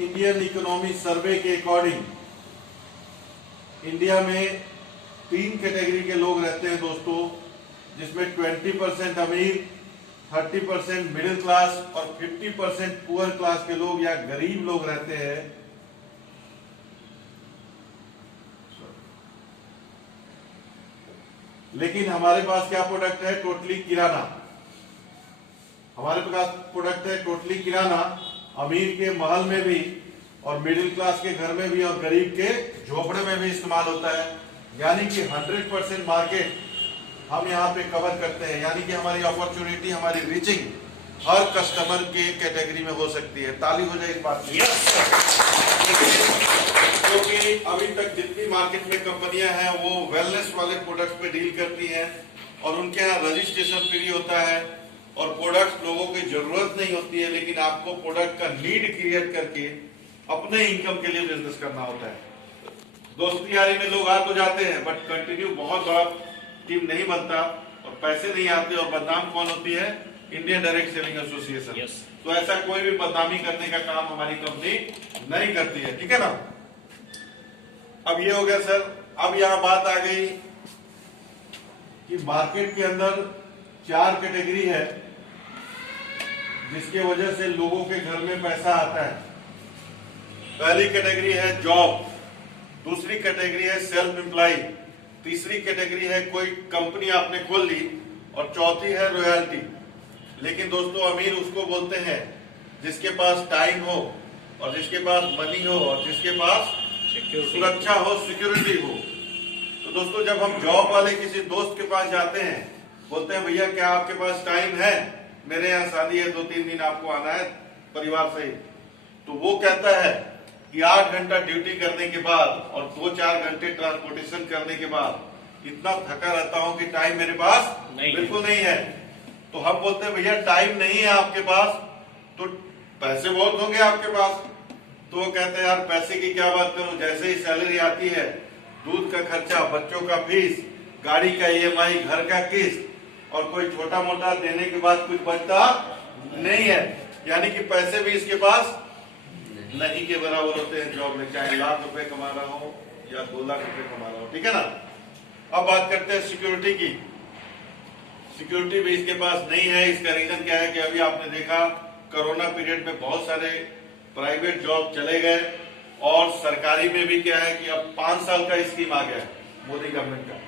Indian economy सर्वे के according India में 3 category के लोग रहते हैं दोस्तों, जिसमें 20% अमीर, 30% मिडिल क्लास और 50% पुअर क्लास के लोग या गरीब लोग रहते हैं। लेकिन हमारे पास क्या प्रोडक्ट है? टोटली किराना। हमारे पास प्रोडक्ट है टोटली किराना, अमीर के महल में भी और मिडिल क्लास के घर में भी और गरीब के झोपड़े में भी इस्तेमाल होता है। यानी कि 100% मार्केट हम यहाँ पे कवर करते हैं। यानी कि हमारी अपॉर्चुनिटी, हमारी रीचिंग हर कस्टमर के कैटेगरी में हो सकती है। ताली हो जाए इस बात की। क्योंकि अभी तक जितनी मार्केट में कंपनियां हैं वो वेलनेस वाले प्रोडक्ट्स पे डील करती हैं और उनके यहाँ रजिस्ट्रेशन फ्री होता है और प्रोडक्ट लोगों की जरूरत नहीं होती है, लेकिन आपको प्रोडक्ट का नीड क्रिएट करके अपने इनकम के लिए बिजनेस करना होता है। दोस्ती यारी में लोग आ तो जाते हैं बट कंटिन्यू बहुत बड़ा टीम नहीं बनता और पैसे नहीं आते और बदनाम कौन होती है? Indian direct selling association. तो ऐसा कोई भी बदनामी करने का काम हमारी कंपनी नहीं करती है, ठीक है ना। अब ये हो गया सर। अब यहाँ बात आ गई कि मार्केट के अंदर 4 कैटेगरी है जिसके वजह से लोगों के घर में पैसा आता है। पहली कैटेगरी है जॉब, दूसरी कैटेगरी है सेल्फ एम्प्लॉय, तीसरी कैटेगरी है कोई कंपनी आपने खोल ली और चौथी है रॉयल्टी। लेकिन दोस्तों अमीर उसको बोलते हैं जिसके पास टाइम हो और जिसके पास मनी हो और जिसके पास सुरक्षा हो, सिक्योरिटी हो। तो दोस्तों जब हम जॉब वाले किसी दोस्त के पास जाते हैं, बोलते हैं भैया क्या आपके पास टाइम है, मेरे यहाँ शादी है, 2-3 दिन आपको आना है परिवार सहित। तो वो कहता है कि 8 घंटा ड्यूटी करने के बाद और 2-4 घंटे ट्रांसपोर्टेशन करने के बाद इतना थका रहता हूँ कि टाइम मेरे पास बिल्कुल नहीं है। तो हम बोलते हैं भैया टाइम नहीं है आपके पास तो पैसे बहुत होंगे आपके पास। तो वो कहते हैं यार पैसे की क्या बात करूं, जैसे ही सैलरी आती है दूध का खर्चा, बच्चों का फीस, गाड़ी का EMI, घर का किस्त और कोई छोटा मोटा देने के बाद कुछ बचता नहीं है। यानी कि पैसे भी इसके पास नहीं के बराबर होते हैं जॉब में, चाहे लाख रुपए कमा रहा हो या 2 लाख रुपए कमा रहा हो, ठीक है ना। अब बात करते हैं सिक्योरिटी की। सिक्योरिटी भी इसके पास नहीं है। इसका रीजन क्या है कि अभी आपने देखा कोरोना पीरियड में बहुत सारे प्राइवेट जॉब चले गए और सरकारी में भी क्या है कि अब 5 साल का स्कीम आ गया है मोदी गवर्नमेंट का।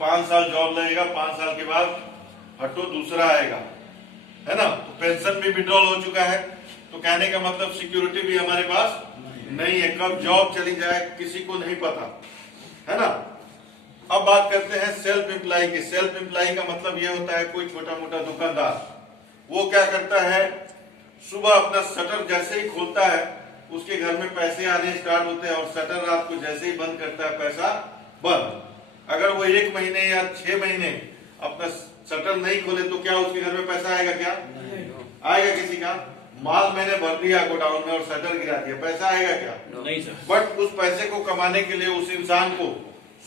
5 साल जॉब लगेगा, 5 साल के बाद हटो दूसरा आएगा, है ना। तो पेंशन भी विड्रॉल हो चुका है। तो कहने का मतलब सिक्योरिटी भी हमारे पास नहीं है। कब जॉब चली जाए किसी को नहीं पता, है ना। अब बात करते हैं सेल्फ एम्प्लॉय की। सेल्फ एम्प्लॉय का मतलब ये होता है कोई छोटा मोटा दुकानदार, वो क्या करता है, सुबह अपना शटर जैसे ही खोलता है उसके घर में पैसे आने स्टार्ट होते हैं और शटर रात को जैसे ही बंद करता है पैसा बंद। अगर वो 1 महीने या 6 महीने अपना शटर नहीं खोले तो क्या उसके घर में पैसा आएगा? क्या आएगा? किसी का माल मैंने भर दिया गोडाउन में और शटर गिरा दिया, पैसा आएगा क्या? नहीं सर। बट उस पैसे को कमाने के लिए उस इंसान को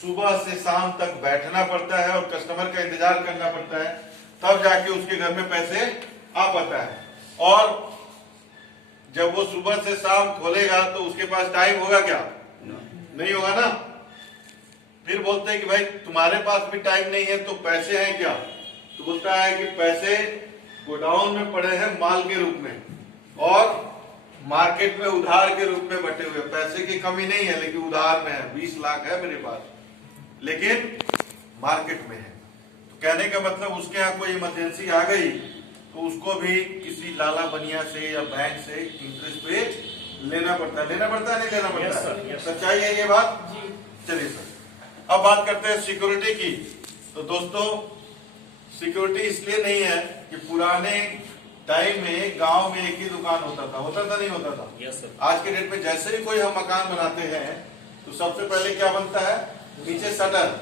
सुबह से शाम तक बैठना पड़ता है और कस्टमर का इंतजार करना पड़ता है, तब जाके उसके घर में पैसे आ पाता है। और जब वो सुबह से शाम खोलेगा तो उसके पास टाइम होगा क्या? नहीं होगा ना। फिर बोलते हैं कि भाई तुम्हारे पास भी टाइम नहीं है तो पैसे हैं क्या? तो बोलता है कि पैसे गोडाउन में पड़े हैं माल के रूप में और मार्केट में उधार के रूप में बटे हुए। पैसे की कमी नहीं है लेकिन उधार में है, 20 लाख है मेरे पास लेकिन मार्केट में है। तो कहने का मतलब उसके यहाँ कोई इमरजेंसी आ गई तो उसको भी किसी लाला बनिया से या बैंक से इंटरेस्ट पे लेना पड़ता है। लेना पड़ता है नहीं लेना पड़ता है? सच्चाई है ये बात। चलिए सर अब बात करते हैं सिक्योरिटी की। तो दोस्तों सिक्योरिटी इसलिए नहीं है कि पुराने टाइम में गांव में एक ही दुकान होता था नहीं होता था? Yes sir. आज के डेट में जैसे ही कोई हम मकान बनाते हैं तो सबसे पहले क्या बनता है? नीचे शटर।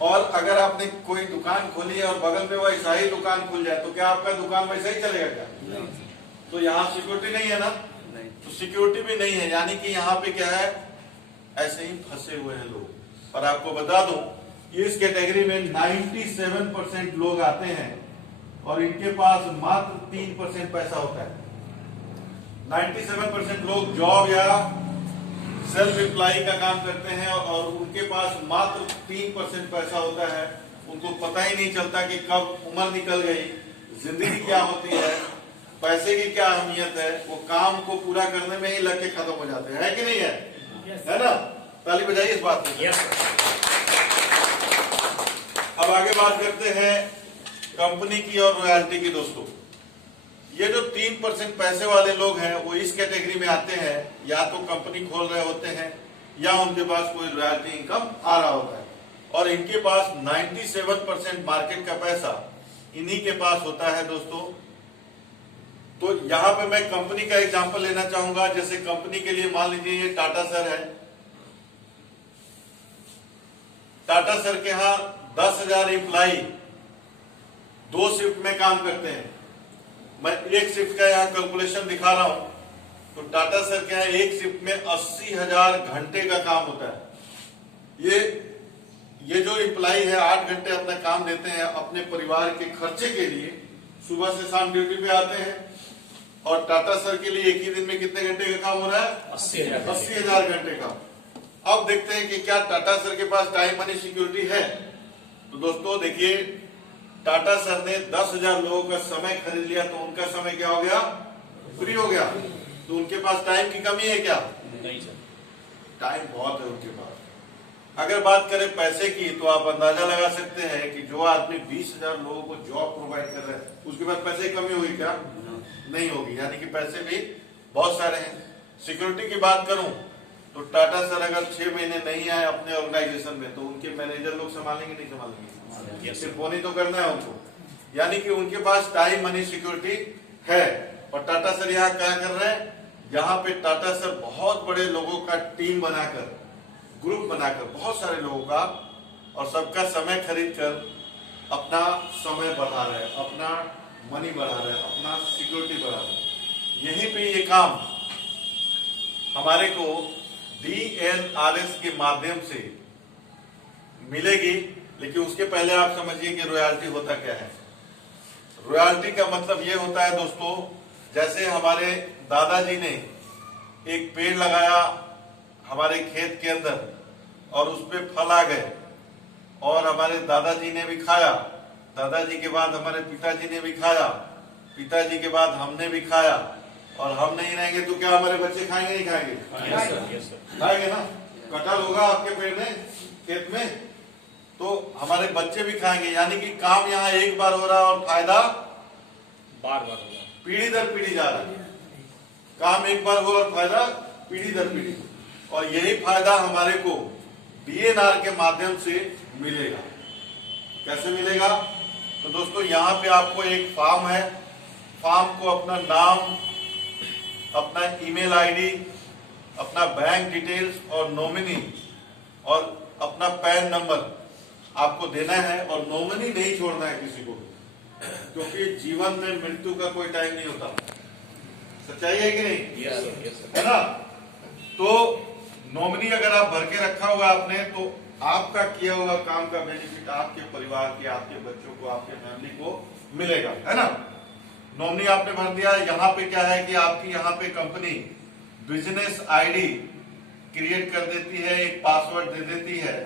और अगर आपने कोई दुकान खोली है और बगल में वैसा ही दुकान खुल जाए तो क्या आपका दुकान वैसा ही चलेगा क्या? नहीं। तो यहाँ सिक्योरिटी नहीं है ना। नहीं। तो सिक्योरिटी भी नहीं है। यानी कि यहाँ पे क्या है, ऐसे ही फंसे हुए हैं लोग। और आपको बता दूं कि इस कैटेगरी में 97% लोग आते हैं और इनके पास मात्र 3% पैसा होता है। 97% लोग जॉब या सेल्फ एम्प्लॉय का काम करते हैं और उनके पास मात्र 3% पैसा होता है। उनको पता ही नहीं चलता कि कब उम्र निकल गई, जिंदगी क्या होती है, पैसे की क्या अहमियत है। वो काम को पूरा करने में ही लग के खत्म हो जाते हैं, है कि नहीं है? है ना? ताली बजाइए इस बात पे। अब आगे बात करते हैं कंपनी की और रॉयल्टी की। दोस्तों, ये जो 3% पैसे वाले लोग हैं वो इस कैटेगरी में आते हैं, या तो कंपनी खोल रहे होते हैं या उनके पास कोई रॉयल्टी इनकम आ रहा होता है, और इनके पास 97% मार्केट का पैसा इन्हीं के पास होता है। दोस्तों, तो यहां पे मैं कंपनी का एग्जांपल लेना चाहूंगा। जैसे कंपनी के लिए मान लीजिए ये टाटा सर है। टाटा सर के यहां 10,000 एम्प्लॉई 2 शिफ्ट में काम करते हैं। मैं एक शिफ्ट का यहाँ कैलकुलेशन दिखा रहा हूं, तो टाटा सर के यहाँ एक शिफ्ट में 80,000 घंटे का काम होता है। ये जो एम्प्लॉई है 8 घंटे अपना काम देते हैं अपने परिवार के खर्चे के लिए, सुबह से शाम ड्यूटी पे आते हैं, और टाटा सर के लिए एक ही दिन में कितने घंटे का काम हो रहा है? 80,000 घंटे का। अब देखते हैं कि क्या टाटा सर के पास टाइम मनी सिक्योरिटी है। तो दोस्तों देखिए, टाटा सर ने 10,000 लोगों का समय खरीद लिया, तो उनका समय क्या हो गया? फ्री हो गया। तो उनके पास टाइम की कमी है क्या? नहीं सर, टाइम बहुत है उनके पास। अगर बात करें पैसे की, तो आप अंदाजा लगा सकते हैं कि जो आदमी 20,000 लोगों को जॉब प्रोवाइड कर रहा है, उसके पास पैसे की कमी होगी क्या? नहीं होगी। यानी कि पैसे भी बहुत सारे हैं। सिक्योरिटी की बात करूं तो टाटा सर अगर 6 महीने नहीं आए अपने ऑर्गेनाइजेशन में, तो उनके मैनेजर लोग संभालेंगे नहीं संभालेंगे? सिर्फ फोन ही तो करना है उनको। यानी कि उनके पास टाइम मनी सिक्योरिटी है। और टाटा सर यहाँ क्या कर रहे हैं? यहाँ पे टाटा सर बहुत बड़े लोगों का टीम बनाकर, ग्रुप बनाकर, बहुत सारे लोगों का, और सबका समय खरीद कर अपना समय बढ़ा रहे हैं, अपना मनी बढ़ा रहे हैं, अपना सिक्योरिटी बढ़ा रहे हैं। यहीं पे ये काम हमारे को DNRS के माध्यम से मिलेगी। लेकिन उसके पहले आप समझिए कि रॉयल्टी होता क्या है। रॉयल्टी का मतलब ये होता है दोस्तों, जैसे हमारे दादाजी ने एक पेड़ लगाया हमारे खेत के अंदर, और उस पे फल आ गए, और हमारे दादाजी ने भी खाया, दादाजी के बाद हमारे पिताजी ने भी खाया, पिताजी के बाद हमने भी खाया, और हम नहीं रहेंगे तो क्या हमारे बच्चे खाएंगे? नहीं खाएंगे? खाएंगे ना। कटहल होगा आपके पेड़ में, खेत में, तो हमारे बच्चे भी खाएंगे। यानी कि काम यहाँ एक बार हो रहा है और फायदा बार बार होगा, पीढ़ी दर पीढ़ी जा रहा है। काम एक बार हो और फायदा पीढ़ी दर पीढ़ी, और यही फायदा हमारे को DNR के माध्यम से मिलेगा। कैसे मिलेगा? तो दोस्तों, यहाँ पे आपको एक फॉर्म है। फॉर्म को अपना नाम, अपना ईमेल आईडी, अपना बैंक डिटेल्स और नॉमिनी और अपना पैन नंबर आपको देना है, और नॉमिनी नहीं छोड़ना है किसी को, क्योंकि जीवन में मृत्यु का कोई टाइम नहीं होता। सच्चाई है कि नहीं? yes, है ना? तो नॉमिनी अगर आप भर के रखा हुआ आपने, तो आपका किया हुआ काम का बेनिफिट आपके परिवार के, आपके बच्चों को, आपके फैमिली को मिलेगा, है ना? नॉमिनी आपने भर दिया। यहाँ पे क्या है कि आपकी यहाँ पे कंपनी बिजनेस आईडी क्रिएट कर देती है, एक पासवर्ड दे देती है,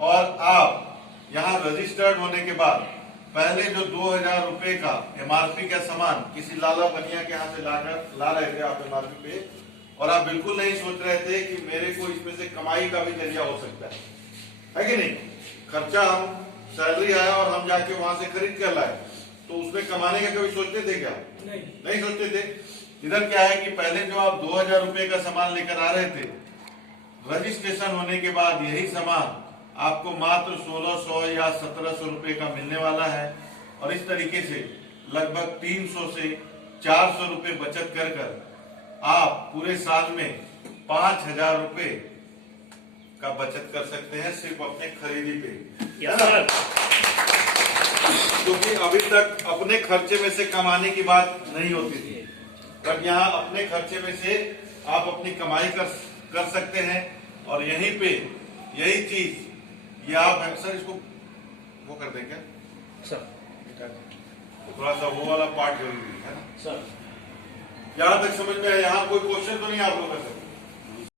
और आप यहाँ रजिस्टर्ड होने के बाद पहले जो 2,000 रुपए का MRP का सामान किसी लाला बनिया के यहाँ से ला रहे थे आप MRP पे, और आप बिल्कुल नहीं सोच रहे थे कि मेरे को इसमें से कमाई का भी जरिया हो सकता है कि नहीं? खर्चा, हम सैलरी आया और हम जाके वहां से खरीद कर लाए, तो उसमें कमाने का कभी सोचते थे क्या? नहीं सोचते थे। इधर क्या है कि पहले जो आप 2,000 रुपए का सामान लेकर आ रहे थे, रजिस्ट्रेशन होने के बाद यही सामान आपको मात्र 1,600 या 1,700 रुपए का मिलने वाला है, और इस तरीके से लगभग 300 से 400 रुपए बचत कर आप पूरे साल में 5,000 रुपए का बचत कर सकते हैं सिर्फ अपने खरीदी पे। क्योंकि अभी तक अपने खर्चे में से कमाने की बात नहीं होती थी, बट यहाँ अपने खर्चे में से आप अपनी कमाई कर सकते हैं। और यहीं पे यही चीज ये आप है सर, इसको वो कर दें क्या सर? थोड़ा सा वो वाला पार्ट जरूरी है ना सर। यहां तक समझ में आया? यहाँ कोई क्वेश्चन तो नहीं आप लोगों का?